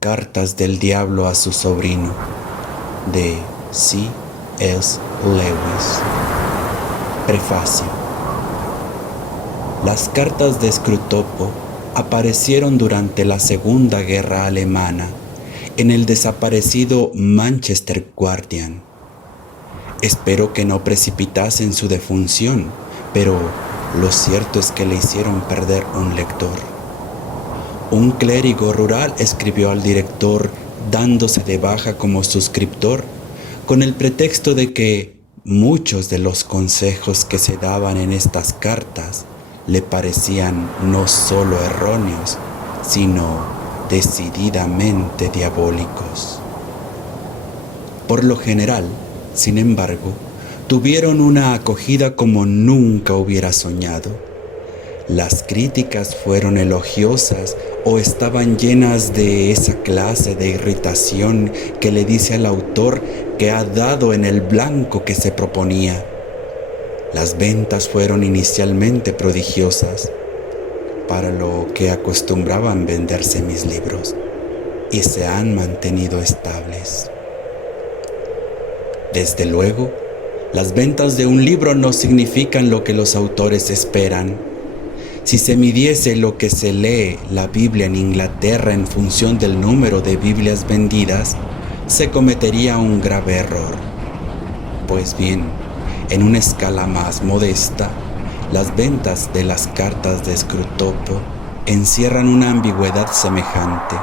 Cartas del Diablo a su sobrino, de C.S. Lewis. Prefacio. Las cartas de Scrutopo aparecieron durante la Segunda Guerra Alemana en el desaparecido Manchester Guardian. Espero que no precipitasen su defunción, pero lo cierto es que le hicieron perder un lector. Un clérigo rural escribió al director dándose de baja como suscriptor con el pretexto de que muchos de los consejos que se daban en estas cartas le parecían no solo erróneos, sino decididamente diabólicos. Por lo general, sin embargo, tuvieron una acogida como nunca hubiera soñado. Las críticas fueron elogiosas o estaban llenas de esa clase de irritación que le dice al autor que ha dado en el blanco que se proponía. Las ventas fueron inicialmente prodigiosas, para lo que acostumbraban venderse mis libros, y se han mantenido estables. Desde luego, las ventas de un libro no significan lo que los autores esperan. Si se midiese lo que se lee la Biblia en Inglaterra en función del número de Biblias vendidas, se cometería un grave error. Pues bien, en una escala más modesta, las ventas de las cartas de Scrutopo encierran una ambigüedad semejante.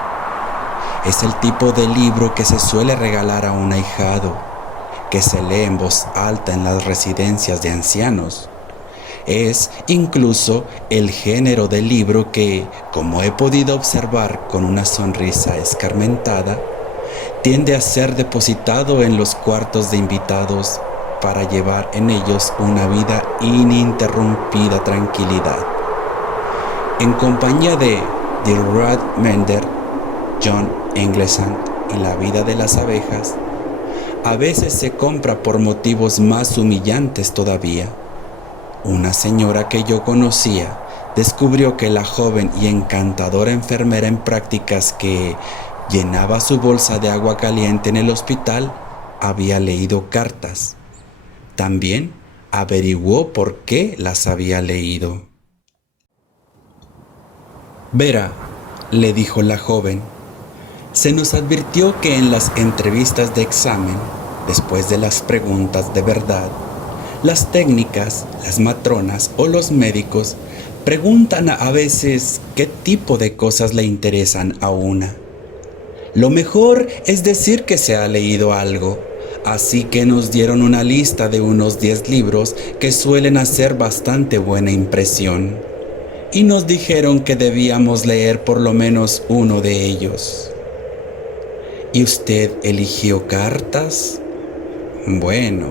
Es el tipo de libro que se suele regalar a un ahijado, que se lee en voz alta en las residencias de ancianos. Es incluso el género de libro que, como he podido observar con una sonrisa escarmentada, tiende a ser depositado en los cuartos de invitados para llevar en ellos una vida ininterrumpida tranquilidad. En compañía de Dilrod Mender, John Inglesant y la vida de las abejas, a veces se compra por motivos más humillantes todavía. Una señora que yo conocía descubrió que la joven y encantadora enfermera en prácticas que llenaba su bolsa de agua caliente en el hospital había leído cartas. También averiguó por qué las había leído. Verá, le dijo la joven, se nos advirtió que en las entrevistas de examen, después de las preguntas de verdad, las técnicas, las matronas o los médicos preguntan a veces qué tipo de cosas le interesan a una. Lo mejor es decir que se ha leído algo, así que nos dieron una lista de unos 10 libros que suelen hacer bastante buena impresión, y nos dijeron que debíamos leer por lo menos uno de ellos. ¿Y usted eligió cartas? Bueno,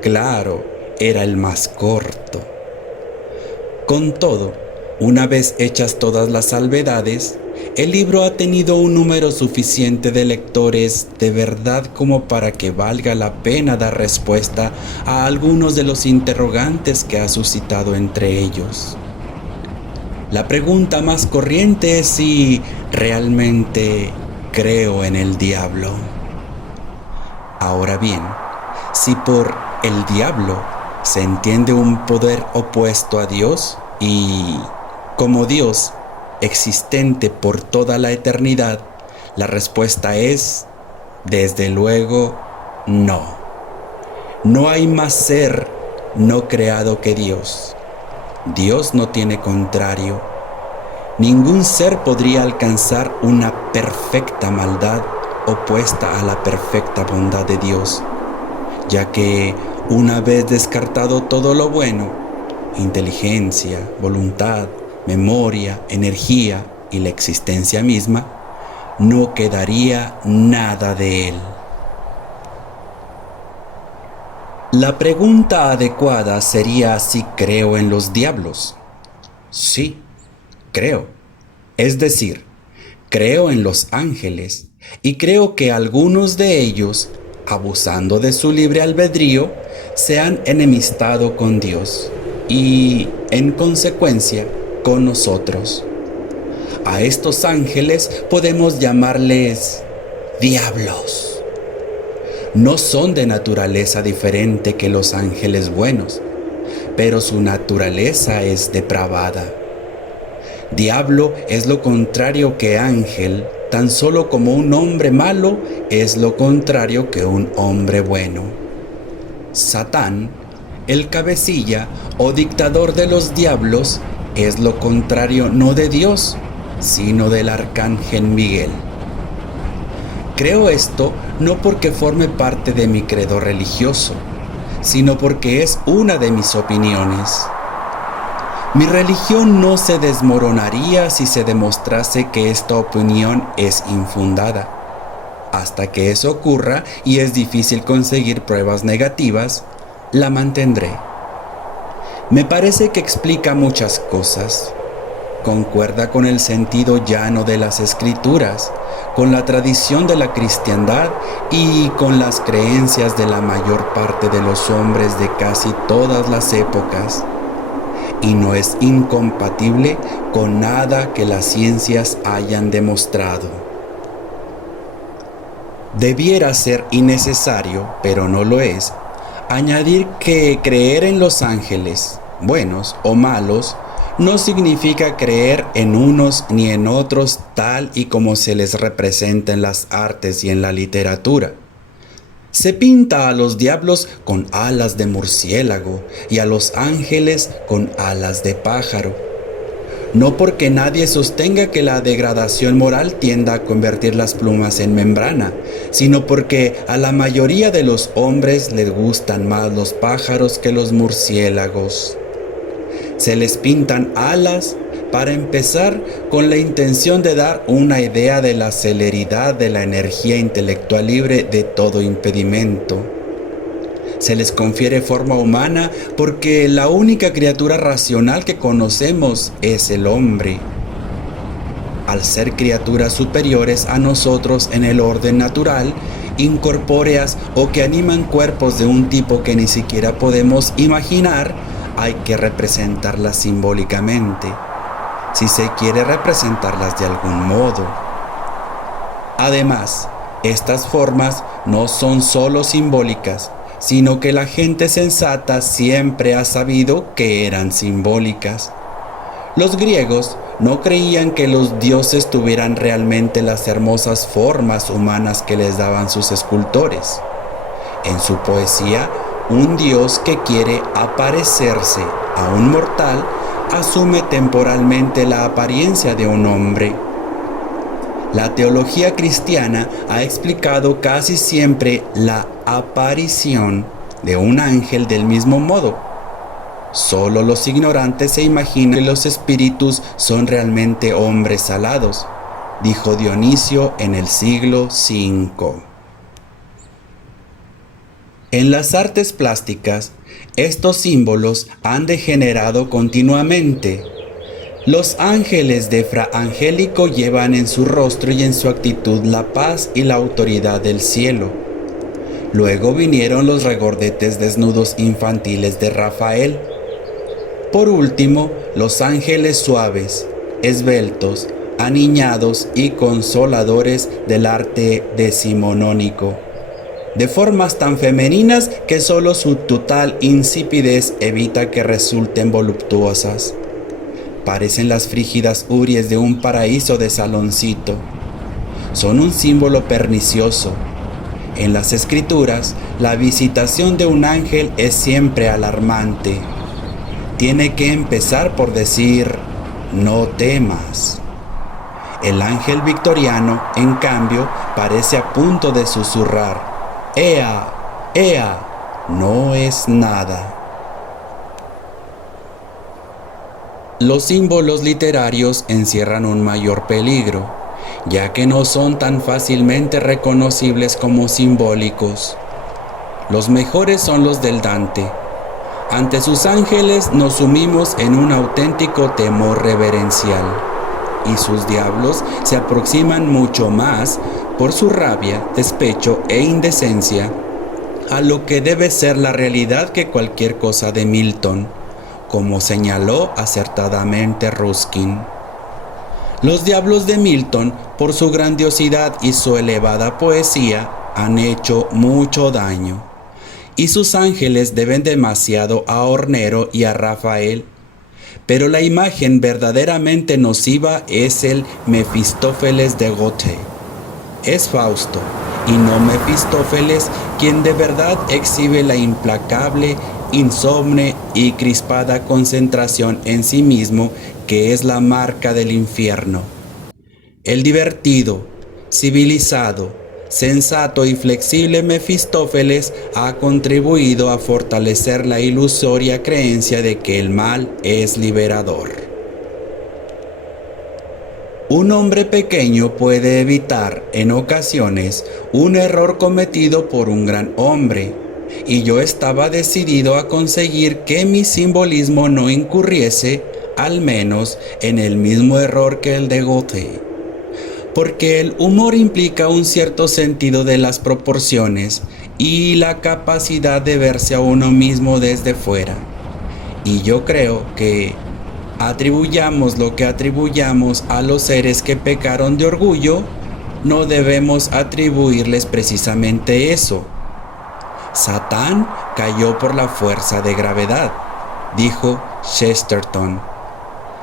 claro. Era el más corto. Con todo, una vez hechas todas las salvedades, el libro ha tenido un número suficiente de lectores de verdad como para que valga la pena dar respuesta a algunos de los interrogantes que ha suscitado entre ellos. La pregunta más corriente es si realmente creo en el diablo. Ahora bien, si por el diablo se entiende un poder opuesto a Dios y, como Dios, existente por toda la eternidad, la respuesta es, desde luego, no. No hay más ser no creado que Dios. Dios no tiene contrario. Ningún ser podría alcanzar una perfecta maldad opuesta a la perfecta bondad de Dios, ya que una vez descartado todo lo bueno, inteligencia, voluntad, memoria, energía y la existencia misma, no quedaría nada de él. La pregunta adecuada sería si creo en los diablos. Sí, creo. Es decir, creo en los ángeles y creo que algunos de ellos, abusando de su libre albedrío, se han enemistado con Dios y, en consecuencia, con nosotros. A estos ángeles podemos llamarles diablos. No son de naturaleza diferente que los ángeles buenos, pero su naturaleza es depravada. Diablo es lo contrario que ángel, tan solo como un hombre malo es lo contrario que un hombre bueno. Satán, el cabecilla o dictador de los diablos, es lo contrario no de Dios, sino del arcángel Miguel. Creo esto no porque forme parte de mi credo religioso, sino porque es una de mis opiniones. Mi religión no se desmoronaría si se demostrase que esta opinión es infundada. Hasta que eso ocurra y es difícil conseguir pruebas negativas, la mantendré. Me parece que explica muchas cosas. Concuerda con el sentido llano de las Escrituras, con la tradición de la cristiandad y con las creencias de la mayor parte de los hombres de casi todas las épocas. Y no es incompatible con nada que las ciencias hayan demostrado. Debiera ser innecesario, pero no lo es, añadir que creer en los ángeles, buenos o malos, no significa creer en unos ni en otros tal y como se les representa en las artes y en la literatura. Se pinta a los diablos con alas de murciélago y a los ángeles con alas de pájaro. No porque nadie sostenga que la degradación moral tienda a convertir las plumas en membrana, sino porque a la mayoría de los hombres les gustan más los pájaros que los murciélagos. Se les pintan alas, para empezar, con la intención de dar una idea de la celeridad de la energía intelectual libre de todo impedimento. Se les confiere forma humana porque la única criatura racional que conocemos es el hombre. Al ser criaturas superiores a nosotros en el orden natural, incorpóreas o que animan cuerpos de un tipo que ni siquiera podemos imaginar, hay que representarlas simbólicamente, si se quiere representarlas de algún modo. Además, estas formas no son solo simbólicas, sino que la gente sensata siempre ha sabido que eran simbólicas. Los griegos no creían que los dioses tuvieran realmente las hermosas formas humanas que les daban sus escultores. En su poesía, un dios que quiere aparecerse a un mortal asume temporalmente la apariencia de un hombre. La teología cristiana ha explicado casi siempre la aparición de un ángel del mismo modo. Solo los ignorantes se imaginan que los espíritus son realmente hombres alados, dijo Dionisio en el siglo V. En las artes plásticas, estos símbolos han degenerado continuamente. Los ángeles de Fra Angelico llevan en su rostro y en su actitud la paz y la autoridad del cielo. Luego vinieron los regordetes desnudos infantiles de Rafael. Por último, los ángeles suaves, esbeltos, aniñados y consoladores del arte decimonónico, de formas tan femeninas que solo su total insipidez evita que resulten voluptuosas. Parecen las frígidas uries de un paraíso de saloncito. Son un símbolo pernicioso. En las escrituras, la visitación de un ángel es siempre alarmante. Tiene que empezar por decir, no temas. El ángel victoriano, en cambio, parece a punto de susurrar, ¡Ea! ¡Ea! No es nada. Los símbolos literarios encierran un mayor peligro, ya que no son tan fácilmente reconocibles como simbólicos. Los mejores son los del Dante. Ante sus ángeles nos sumimos en un auténtico temor reverencial, y sus diablos se aproximan mucho más por su rabia, despecho e indecencia a lo que debe ser la realidad que cualquier cosa de Milton, como señaló acertadamente Ruskin. Los diablos de Milton, por su grandiosidad y su elevada poesía, han hecho mucho daño. Y sus ángeles deben demasiado a Hornero y a Rafael. Pero la imagen verdaderamente nociva es el Mefistófeles de Goethe. Es Fausto, y no Mefistófeles, quien de verdad exhibe la implacable, insomne y crispada concentración en sí mismo que es la marca del infierno. El divertido, civilizado, sensato y flexible Mefistófeles ha contribuido a fortalecer la ilusoria creencia de que el mal es liberador. Un hombre pequeño puede evitar, en ocasiones, un error cometido por un gran hombre, y yo estaba decidido a conseguir que mi simbolismo no incurriese, al menos, en el mismo error que el de Goethe. Porque el humor implica un cierto sentido de las proporciones y la capacidad de verse a uno mismo desde fuera. Y yo creo que atribuyamos lo que atribuyamos a los seres que pecaron de orgullo, no debemos atribuirles precisamente eso. Satán cayó por la fuerza de gravedad, dijo Chesterton.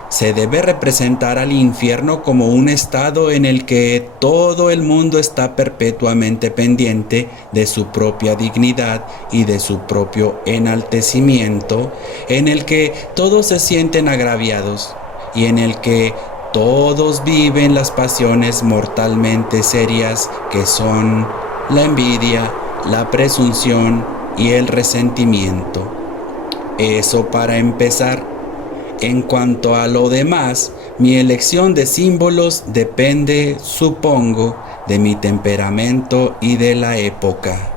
Se debe representar al infierno como un estado en el que todo el mundo está perpetuamente pendiente de su propia dignidad y de su propio enaltecimiento, en el que todos se sienten agraviados y en el que todos viven las pasiones mortalmente serias que son la envidia, la presunción y el resentimiento. Eso para empezar. En cuanto a lo demás, mi elección de símbolos depende, supongo, de mi temperamento y de la época.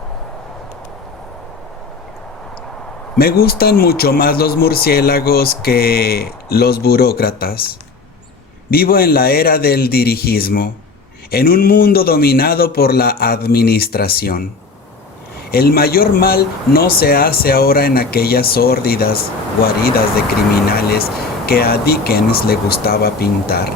Me gustan mucho más los murciélagos que los burócratas. Vivo en la era del dirigismo, en un mundo dominado por la administración. El mayor mal no se hace ahora en aquellas sórdidas guaridas de criminales que a Dickens le gustaba pintar.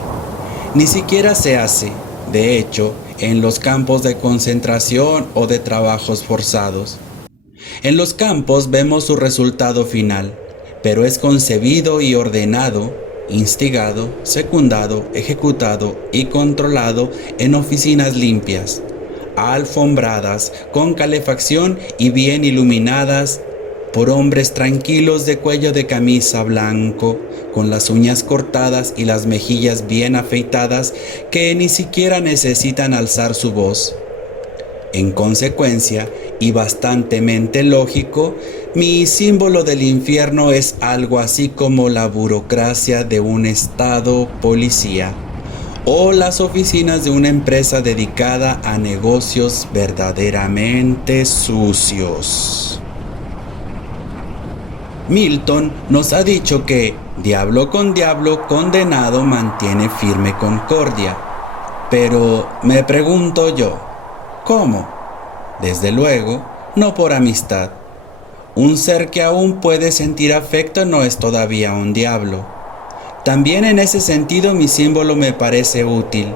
Ni siquiera se hace, de hecho, en los campos de concentración o de trabajos forzados. En los campos vemos su resultado final, pero es concebido y ordenado, instigado, secundado, ejecutado y controlado en oficinas limpias, alfombradas, con calefacción y bien iluminadas por hombres tranquilos de cuello de camisa blanco, con las uñas cortadas y las mejillas bien afeitadas, que ni siquiera necesitan alzar su voz. En consecuencia, y bastantemente lógico, mi símbolo del infierno es algo así como la burocracia de un estado policía, o las oficinas de una empresa dedicada a negocios verdaderamente sucios. Milton nos ha dicho que diablo con diablo condenado mantiene firme concordia. Pero me pregunto yo, ¿cómo? Desde luego, no por amistad. Un ser que aún puede sentir afecto no es todavía un diablo. También en ese sentido mi símbolo me parece útil,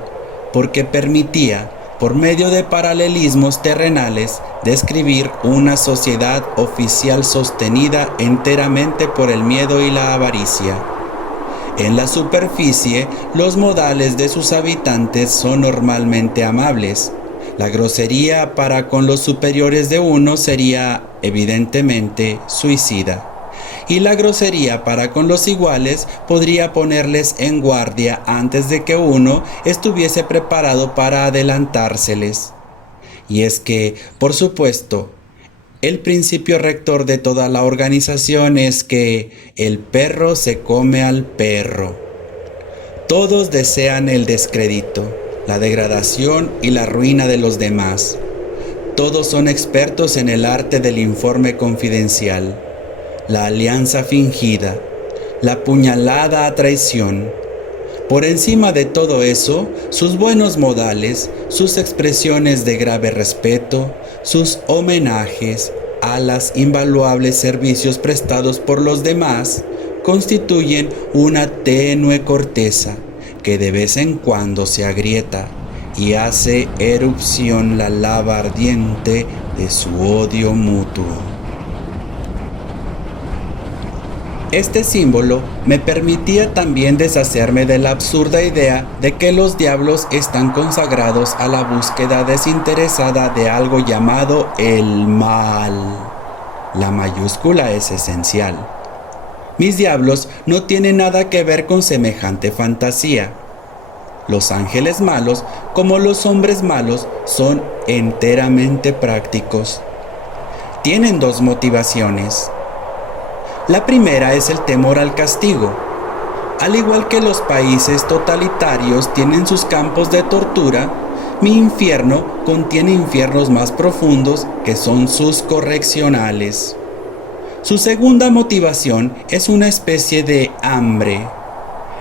porque permitía, por medio de paralelismos terrenales, describir una sociedad oficial sostenida enteramente por el miedo y la avaricia. En la superficie, los modales de sus habitantes son normalmente amables. La grosería para con los superiores de uno sería, evidentemente, suicida. Y la grosería para con los iguales podría ponerles en guardia antes de que uno estuviese preparado para adelantárseles. Y es que, por supuesto, el principio rector de toda la organización es que el perro se come al perro. Todos desean el descrédito, la degradación y la ruina de los demás. Todos son expertos en el arte del informe confidencial, la alianza fingida, la puñalada a traición. Por encima de todo eso, sus buenos modales, sus expresiones de grave respeto, sus homenajes a los invaluables servicios prestados por los demás, constituyen una tenue corteza que de vez en cuando se agrieta y hace erupción la lava ardiente de su odio mutuo. Este símbolo me permitía también deshacerme de la absurda idea de que los diablos están consagrados a la búsqueda desinteresada de algo llamado el mal. La mayúscula es esencial. Mis diablos no tienen nada que ver con semejante fantasía. Los ángeles malos, como los hombres malos, son enteramente prácticos. Tienen dos motivaciones. La primera es el temor al castigo. Al igual que los países totalitarios tienen sus campos de tortura, mi infierno contiene infiernos más profundos que son sus correccionales. Su segunda motivación es una especie de hambre.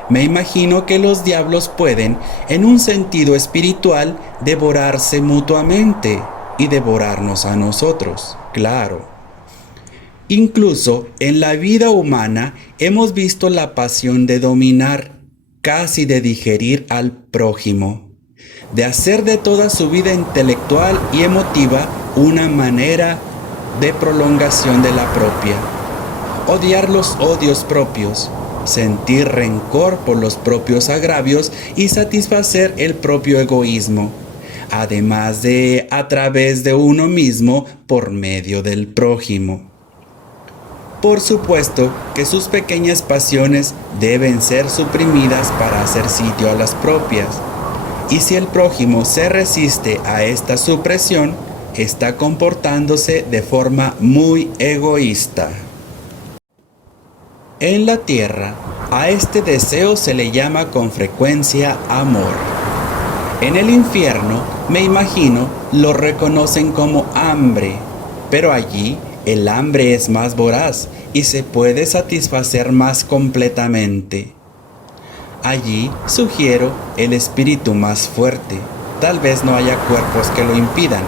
Me imagino que los diablos pueden, en un sentido espiritual, devorarse mutuamente y devorarnos a nosotros, claro. Incluso en la vida humana hemos visto la pasión de dominar, casi de digerir al prójimo, de hacer de toda su vida intelectual y emotiva una manera de prolongación de la propia, odiar los odios propios, sentir rencor por los propios agravios y satisfacer el propio egoísmo, además de a través de uno mismo por medio del prójimo. Por supuesto que sus pequeñas pasiones deben ser suprimidas para hacer sitio a las propias, y si el prójimo se resiste a esta supresión, está comportándose de forma muy egoísta. En la tierra, a este deseo se le llama con frecuencia amor. En el infierno, me imagino, lo reconocen como hambre, pero allí el hambre es más voraz y se puede satisfacer más completamente. Allí sugiero el espíritu más fuerte, tal vez no haya cuerpos que lo impidan.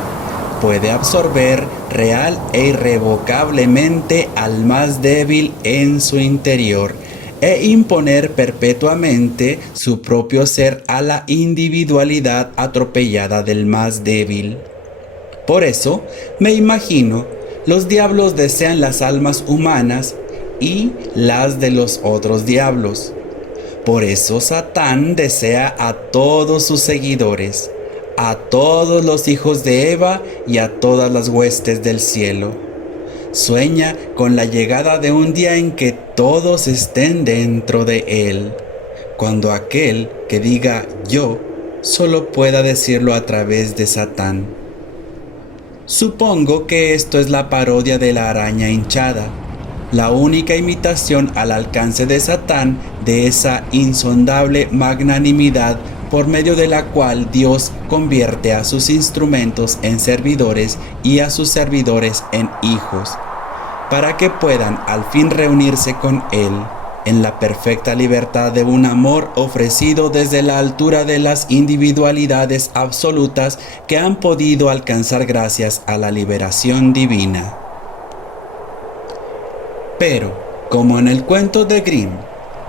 Puede absorber real e irrevocablemente al más débil en su interior e imponer perpetuamente su propio ser a la individualidad atropellada del más débil. Por eso, me imagino, los diablos desean las almas humanas y las de los otros diablos. Por eso Satán desea a todos sus seguidores, a todos los hijos de Eva y a todas las huestes del cielo. Sueña con la llegada de un día en que todos estén dentro de él, cuando aquel que diga yo solo pueda decirlo a través de Satán. Supongo que esto es la parodia de la araña hinchada, la única imitación al alcance de Satán de esa insondable magnanimidad por medio de la cual Dios convierte a sus instrumentos en servidores y a sus servidores en hijos, para que puedan al fin reunirse con Él en la perfecta libertad de un amor ofrecido desde la altura de las individualidades absolutas que han podido alcanzar gracias a la liberación divina. Pero, como en el cuento de Grimm,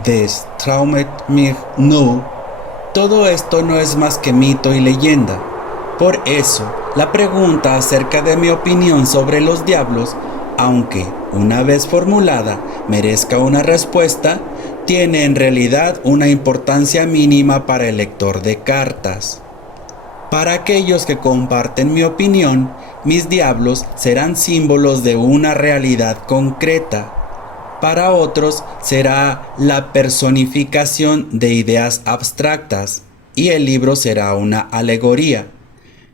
Des traumet mich nur, todo esto no es más que mito y leyenda. Por eso, la pregunta acerca de mi opinión sobre los diablos, aunque, una vez formulada, merezca una respuesta, tiene en realidad una importancia mínima para el lector de cartas. Para aquellos que comparten mi opinión, mis diablos serán símbolos de una realidad concreta. Para otros será la personificación de ideas abstractas, y el libro será una alegoría.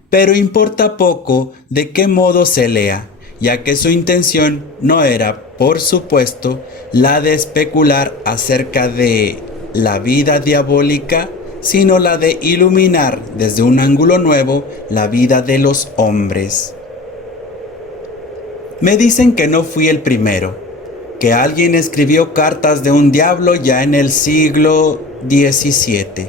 Pero importa poco de qué modo se lea, ya que su intención no era, por supuesto, la de especular acerca de la vida diabólica, sino la de iluminar desde un ángulo nuevo la vida de los hombres. Me dicen que no fui el primero, que alguien escribió cartas de un diablo ya en el siglo XVII.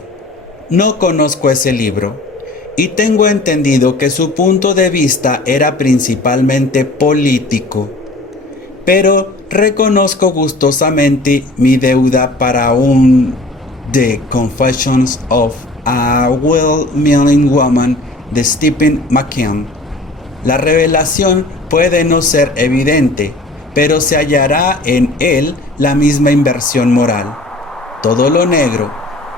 No conozco ese libro. Y tengo entendido que su punto de vista era principalmente político, pero reconozco gustosamente mi deuda para un The Confessions of a Well-Meaning Woman de Stephen McKeon. La revelación puede no ser evidente, pero se hallará en él la misma inversión moral. Todo lo negro,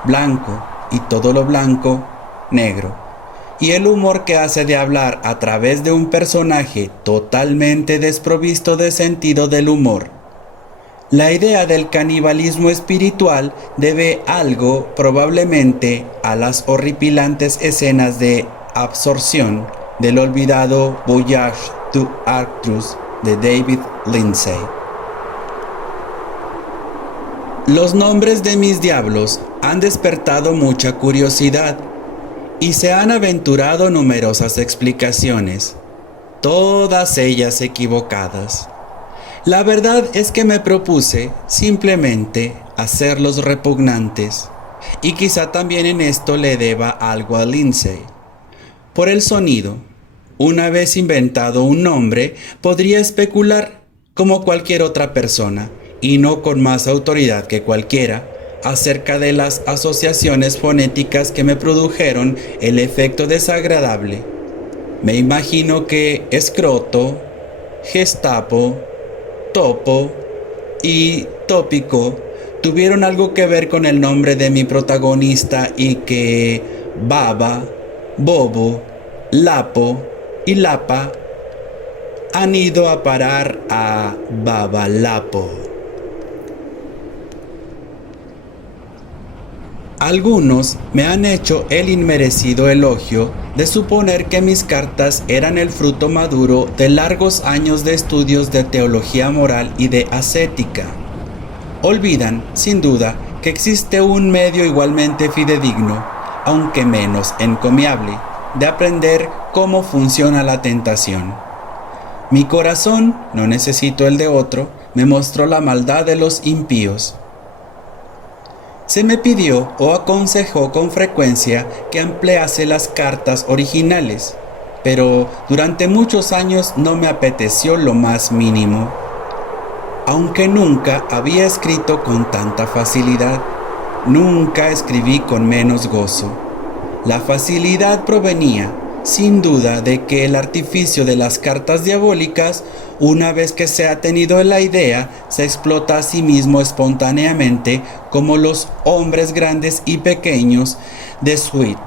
blanco, y todo lo blanco, negro. Y el humor que hace de hablar a través de un personaje totalmente desprovisto de sentido del humor. La idea del canibalismo espiritual debe algo, probablemente, a las horripilantes escenas de absorción del olvidado Voyage to Arcturus de David Lindsay. Los nombres de mis diablos han despertado mucha curiosidad y se han aventurado numerosas explicaciones, todas ellas equivocadas. La verdad es que me propuse simplemente hacerlos repugnantes, y quizá también en esto le deba algo a Lindsay. Por el sonido, una vez inventado un nombre, podría especular como cualquier otra persona, y no con más autoridad que cualquiera, acerca de las asociaciones fonéticas que me produjeron el efecto desagradable. Me imagino que escroto, gestapo, topo y tópico tuvieron algo que ver con el nombre de mi protagonista y que baba, bobo, lapo y lapa han ido a parar a Babalapo. Algunos me han hecho el inmerecido elogio de suponer que mis cartas eran el fruto maduro de largos años de estudios de teología moral y de ascética. Olvidan, sin duda, que existe un medio igualmente fidedigno, aunque menos encomiable, de aprender cómo funciona la tentación. Mi corazón, no necesito el de otro, me mostró la maldad de los impíos. Se me pidió o aconsejó con frecuencia que emplease las cartas originales, pero durante muchos años no me apeteció lo más mínimo. Aunque nunca había escrito con tanta facilidad, nunca escribí con menos gozo. La facilidad provenía, sin duda, de que el artificio de las cartas diabólicas, una vez que se ha tenido la idea, se explota a sí mismo espontáneamente, como los hombres grandes y pequeños de Sweet,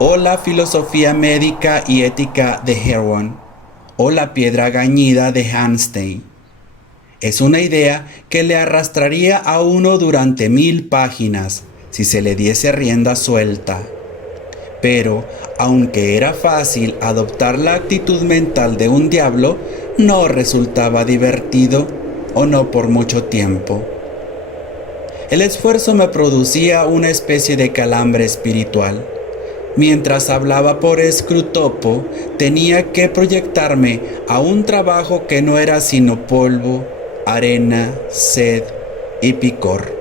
o la filosofía médica y ética de Herwan, o la piedra gañida de Hanstein. Es una idea que le arrastraría a uno durante 1000 páginas, si se le diese rienda suelta. Pero, aunque era fácil adoptar la actitud mental de un diablo, no resultaba divertido, o no por mucho tiempo. El esfuerzo me producía una especie de calambre espiritual. Mientras hablaba por escrutopo, tenía que proyectarme a un trabajo que no era sino polvo, arena, sed y picor.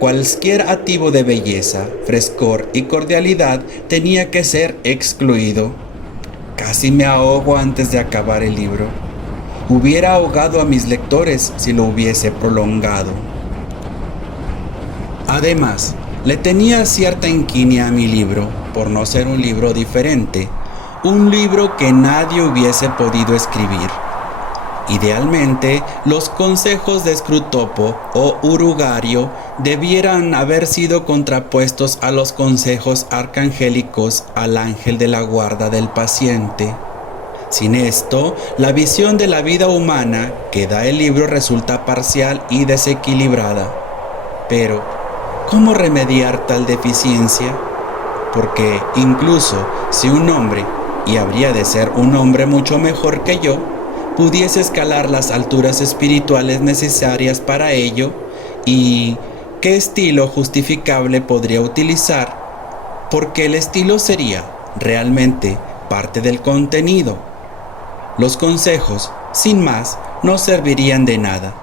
Cualquier activo de belleza, frescor y cordialidad tenía que ser excluido. Casi me ahogo antes de acabar el libro. Hubiera ahogado a mis lectores si lo hubiese prolongado. Además, le tenía cierta inquinia a mi libro, por no ser un libro diferente, un libro que nadie hubiese podido escribir. Idealmente, los consejos de Scrutopo o Urugario debieran haber sido contrapuestos a los consejos arcangélicos al ángel de la guarda del paciente. Sin esto, la visión de la vida humana que da el libro resulta parcial y desequilibrada. Pero, ¿cómo remediar tal deficiencia? Porque incluso si un hombre, y habría de ser un hombre mucho mejor que yo, pudiese escalar las alturas espirituales necesarias para ello, y qué estilo justificable podría utilizar, porque el estilo sería realmente parte del contenido. Los consejos, sin más, no servirían de nada.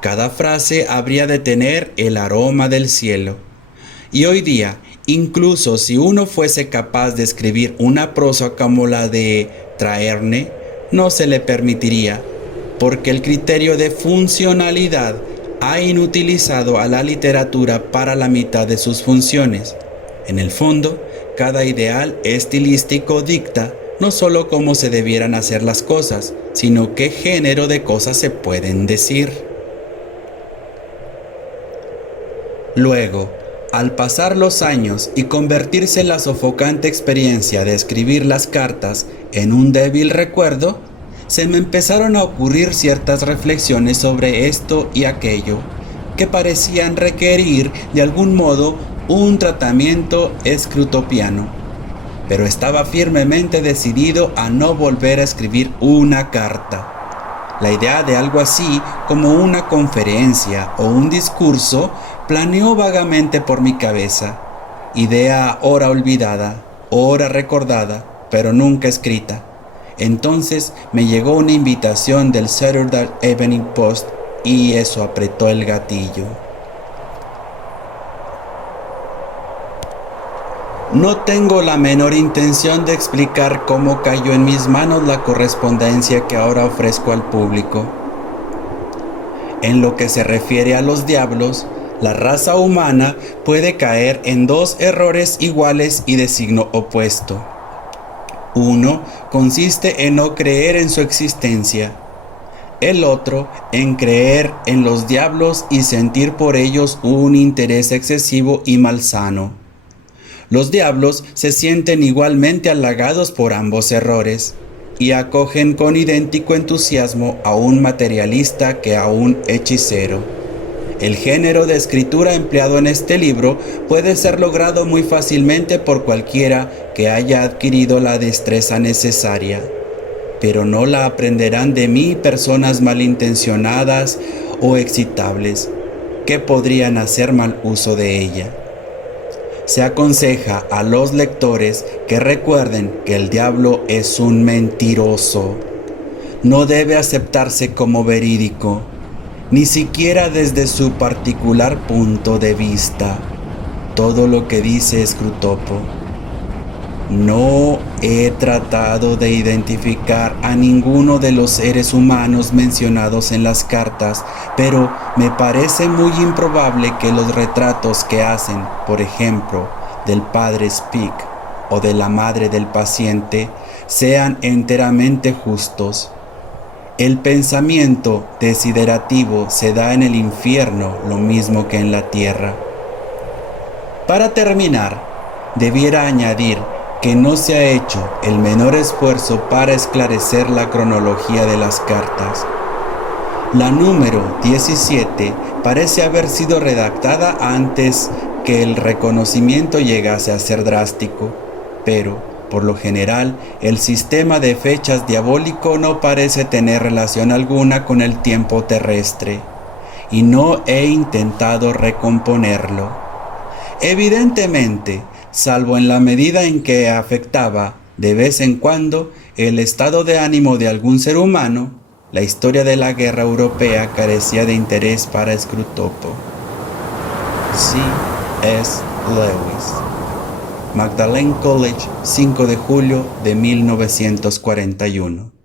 Cada frase habría de tener el aroma del cielo. Y hoy día, incluso si uno fuese capaz de escribir una prosa como la de Traerne, no se le permitiría, porque el criterio de funcionalidad ha inutilizado a la literatura para la mitad de sus funciones. En el fondo, cada ideal estilístico dicta no solo cómo se debieran hacer las cosas, sino qué género de cosas se pueden decir. Luego, al pasar los años y convertirse la sofocante experiencia de escribir las cartas en un débil recuerdo, se me empezaron a ocurrir ciertas reflexiones sobre esto y aquello, que parecían requerir de algún modo un tratamiento scrutopiano. Pero estaba firmemente decidido a no volver a escribir una carta. La idea de algo así como una conferencia o un discurso planeó vagamente por mi cabeza, idea ora olvidada, ora recordada, pero nunca escrita. Entonces me llegó una invitación del Saturday Evening Post y eso apretó el gatillo. No tengo la menor intención de explicar cómo cayó en mis manos la correspondencia que ahora ofrezco al público. En lo que se refiere a los diablos, la raza humana puede caer en dos errores iguales y de signo opuesto. Uno consiste en no creer en su existencia. El otro en creer en los diablos y sentir por ellos un interés excesivo y malsano. Los diablos se sienten igualmente halagados por ambos errores y acogen con idéntico entusiasmo a un materialista que a un hechicero. El género de escritura empleado en este libro puede ser logrado muy fácilmente por cualquiera que haya adquirido la destreza necesaria, pero no la aprenderán de mí personas malintencionadas o excitables, que podrían hacer mal uso de ella. Se aconseja a los lectores que recuerden que el diablo es un mentiroso. No debe aceptarse como verídico, ni siquiera desde su particular punto de vista. Todo lo que dice Scrutopo. No he tratado de identificar a ninguno de los seres humanos mencionados en las cartas, pero me parece muy improbable que los retratos que hacen, por ejemplo, del padre Speke o de la madre del paciente, sean enteramente justos. El pensamiento desiderativo se da en el infierno lo mismo que en la tierra. Para terminar, debiera añadir que no se ha hecho el menor esfuerzo para esclarecer la cronología de las cartas. La número 17 parece haber sido redactada antes que el reconocimiento llegase a ser drástico, pero, por lo general, el sistema de fechas diabólico no parece tener relación alguna con el tiempo terrestre, y no he intentado recomponerlo. Evidentemente, salvo en la medida en que afectaba, de vez en cuando, el estado de ánimo de algún ser humano, la historia de la guerra europea carecía de interés para Scrutopo. C. S. Lewis. Magdalen College, 5 de julio de 1941.